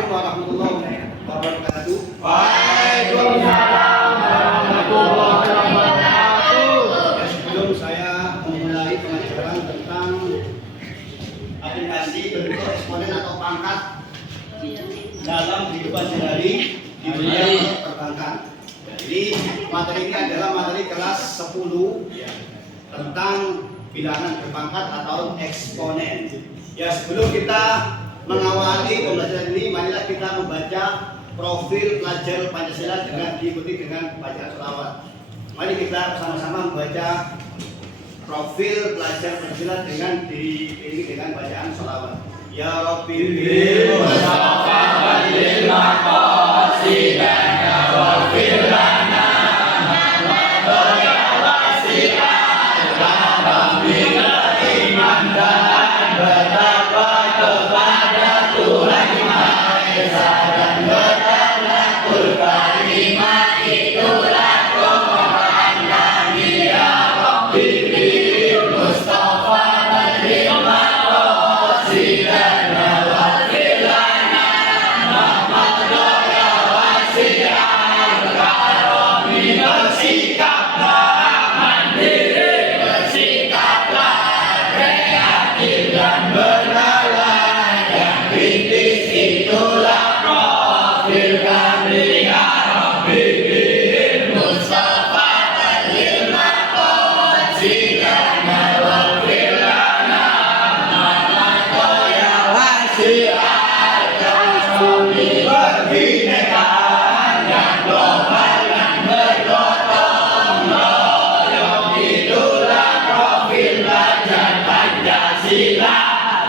Assalamualaikum warahmatullahi wabarakatuh. Waalaikumsalam warahmatullahi wabarakatuh. Ya, sebelum saya memulai pengajaran tentang aplikasi bentuk eksponen atau pangkat dalam kehidupan sehari di dunia perbankan. Jadi materi ini adalah materi kelas 10 tentang bilangan berpangkat atau eksponen. Ya, sebelum kita mengawali pembelajaran ini, marilah kita membaca profil pelajar Pancasila dengan diikuti dengan bacaan sholawat. Mari kita bersama-sama membaca profil pelajar Pancasila dengan diiringi dengan bacaan sholawat. Ya Rabbi bil Mustafa walil maqasidana wal firlana ya wasi'al rabbil iman dan bertakwa kepada Tuhan Maha Esa dan bertakwa kalimat itulah doa kami ya Rabbi bil Mustafa walil maqasidana wal firlana ya wasi'al karami bersikaplah mandiri, bersikaplah kreatif dan bernalar yang kritis, itulah profil kami ya Rabbi bil Mustafa walil maqasidana wal firlana ya wasi'al karami berbinekaan yang global yang bergotong royong, itulah profil pelajar Pancasila.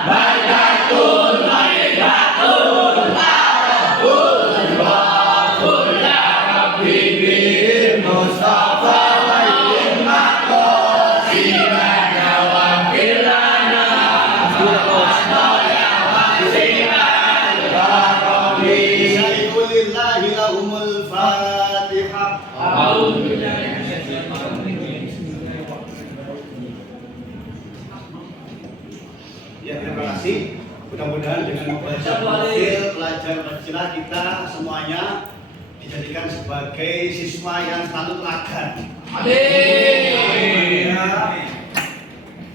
Baidatul Baidatul Araful Waful ya Rabbi bil Mustafa walil maqasidana wal firlana ya wasi'al karami. Syai'ulillahi lahumul Fatihah. Ya, terima kasih. Mudah-mudahan dengan membaca profil pelajar Pancasila kita semuanya dijadikan sebagai siswa yang selalu teladan. Amin. Ya,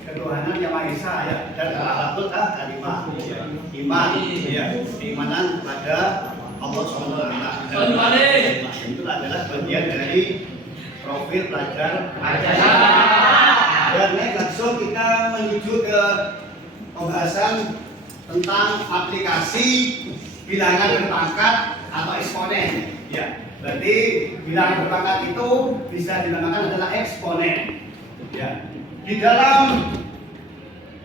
ketuhanan yang Maha Esa ya, dan akhlakul karimah. Ya, iman, ya, keimanan kepada Allah SWT. Itu adalah bagian dari profil pelajar Pancasila. Dan langsung kita menuju ke pembahasan tentang aplikasi bilangan berpangkat atau eksponen. Ya, berarti bilangan berpangkat itu bisa dinamakan adalah eksponen. Ya, di dalam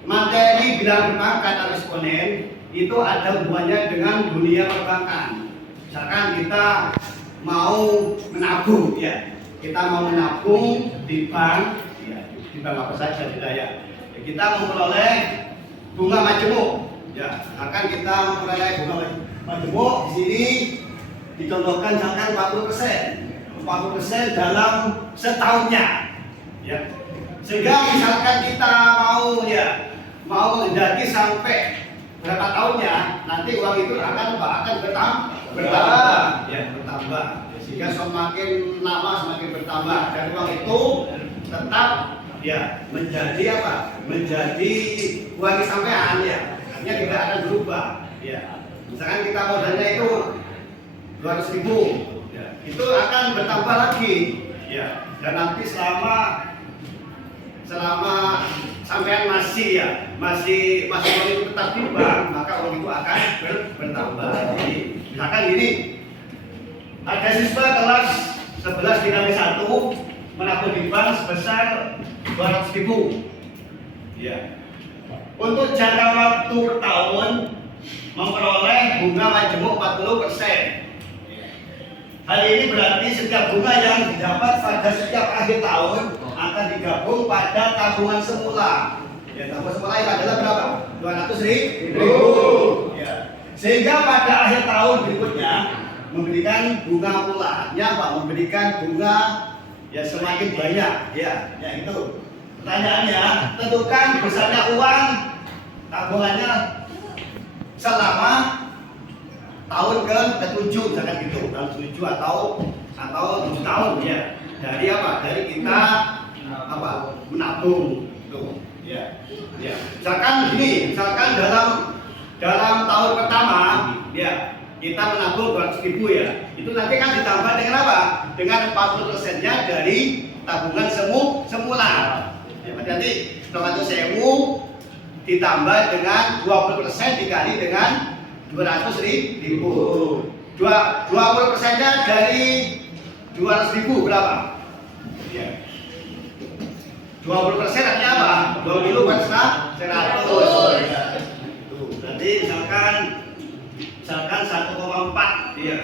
materi bilangan berpangkat atau eksponen itu ada hubungannya dengan dunia perbankan. Misalkan kita mau menabung, ya, kita mau menabung di bank, ya, di bank apa saja tidak ya. Kita memperoleh bunga majemuk, ya, akan kita memperoleh bunga majemuk di sini dicontohkan misalkan 40% dalam setahunnya, ya. Sehingga misalkan kita mau mendaki sampai berapa tahunnya, nanti uang itu akan bertambah, ya, bertambah. Sehingga semakin lama semakin bertambah dan uang itu tetap ya menjadi apa? Menjadi uang kesampean, ya. Artinya tidak akan berubah, ya. Misalkan kita modalnya itu 200.000, ya, itu akan bertambah lagi, ya. Dan nanti selama sampean masih uang itu tetap di bank, maka uang itu akan bertambah. Jadi misalkan gini, ada siswa kelas 11 dinamis 1 menabung di bank sebesar 200.000, ya. Untuk jangka waktu per tahun memperoleh bunga majemuk 40%. Hal ini berarti setiap bunga yang didapat pada setiap akhir tahun akan digabung pada tabungan semula. Ya, tabungan semula itu adalah berapa? 200.000. Ya. Sehingga pada akhir tahun berikutnya memberikan bunga pula. Artinya apa? Memberikan bunga ya semakin banyak. Ya itu. Pertanyaannya, tentukan besarnya uang tabungannya selama tahun ke-7 misalkan gitu, tahun 7 atau 7 tahun ya. Dari apa? Dari kita apa? Menabung tuh. Ya. Ya. Misalkan gini, misalkan dalam tahun pertama ya kita menabung 200.000 ya. Itu nanti kan ditambah dengan apa? Dengan 40%-nya dari tabungan semula. Ya, berarti 200.000 ditambah dengan 20% dikali dengan 200.000. 20%-nya dari 200.000 berapa? Ya. 20% artinya apa? 20 kan 100. Ya. Tuh, berarti misalkan 1,4 ya.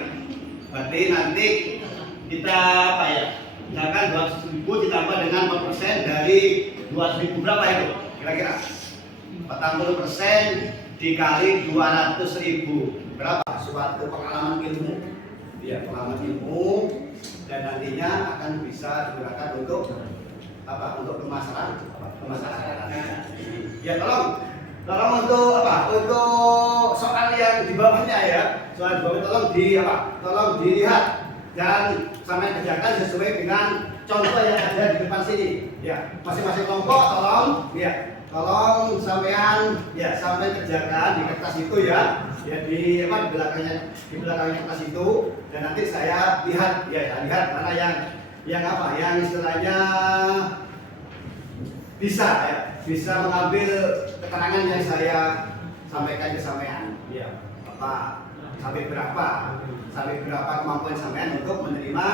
Berarti nanti kita apa ya? Misalkan 200.000 ditambah dengan 4% dari 200.000 berapa itu? Kira-kira 40% dikali 200.000 berapa? Suatu pengalaman ilmu. Ya, pengalaman ilmu dan nantinya akan bisa digunakan untuk apa? Untuk pemasaran. Ya, tolong untuk apa? Untuk soal yang di bawahnya ya. Soal di bawah tolong dilihat dan sampai kerjakan sesuai dengan contoh yang ada di depan sini. Ya, masing-masing kelompok tolong sampean sampai kerjakan di kertas itu ya. Ya di belakangnya kertas itu dan nanti saya lihat mana yang istilahnya bisa mengambil keterangan yang saya sampaikan ke sampean. Ya, sampai berapa kemampuan sampean untuk menerima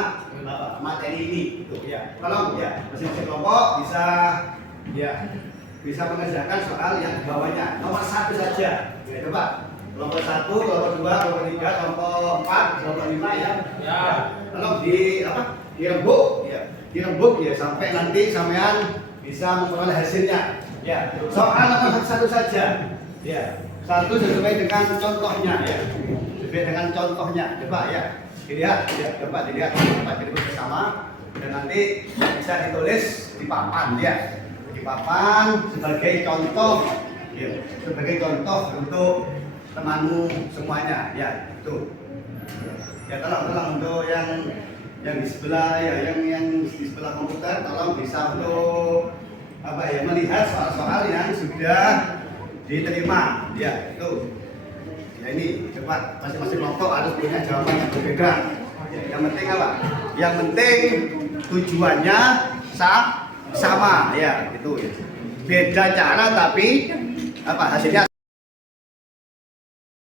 materi ini gitu ya. Tolong ya masing-masing kelompok bisa mengerjakan soal yang di bawahnya. Nomor 1 saja. Ya, coba. Kelompok 1, kelompok 2, kelompok 3, kelompok 4, kelompok 5 ya. Ya. Tolong dirembuk ya sampai nanti sampean bisa memperoleh hasilnya. Ya. Soal nomor 1 saja. Ya. 1 sesuai dengan contohnya ya. Sesuai dengan contohnya. Coba ya. Dilihat bersama dan nanti bisa ditulis di papan ya. Di papan sebagai contoh untuk temanmu semuanya ya itu ya. Tolong untuk yang di sebelah yang di sebelah komputer tolong bisa untuk melihat soal-soal yang sudah diterima ya itu ya. Ini coba masing-masing kelompok harus punya jawaban yang berbeda ya. Yang penting apa? Yang penting tujuannya sama ya itu ya. Beda cara tapi hasilnya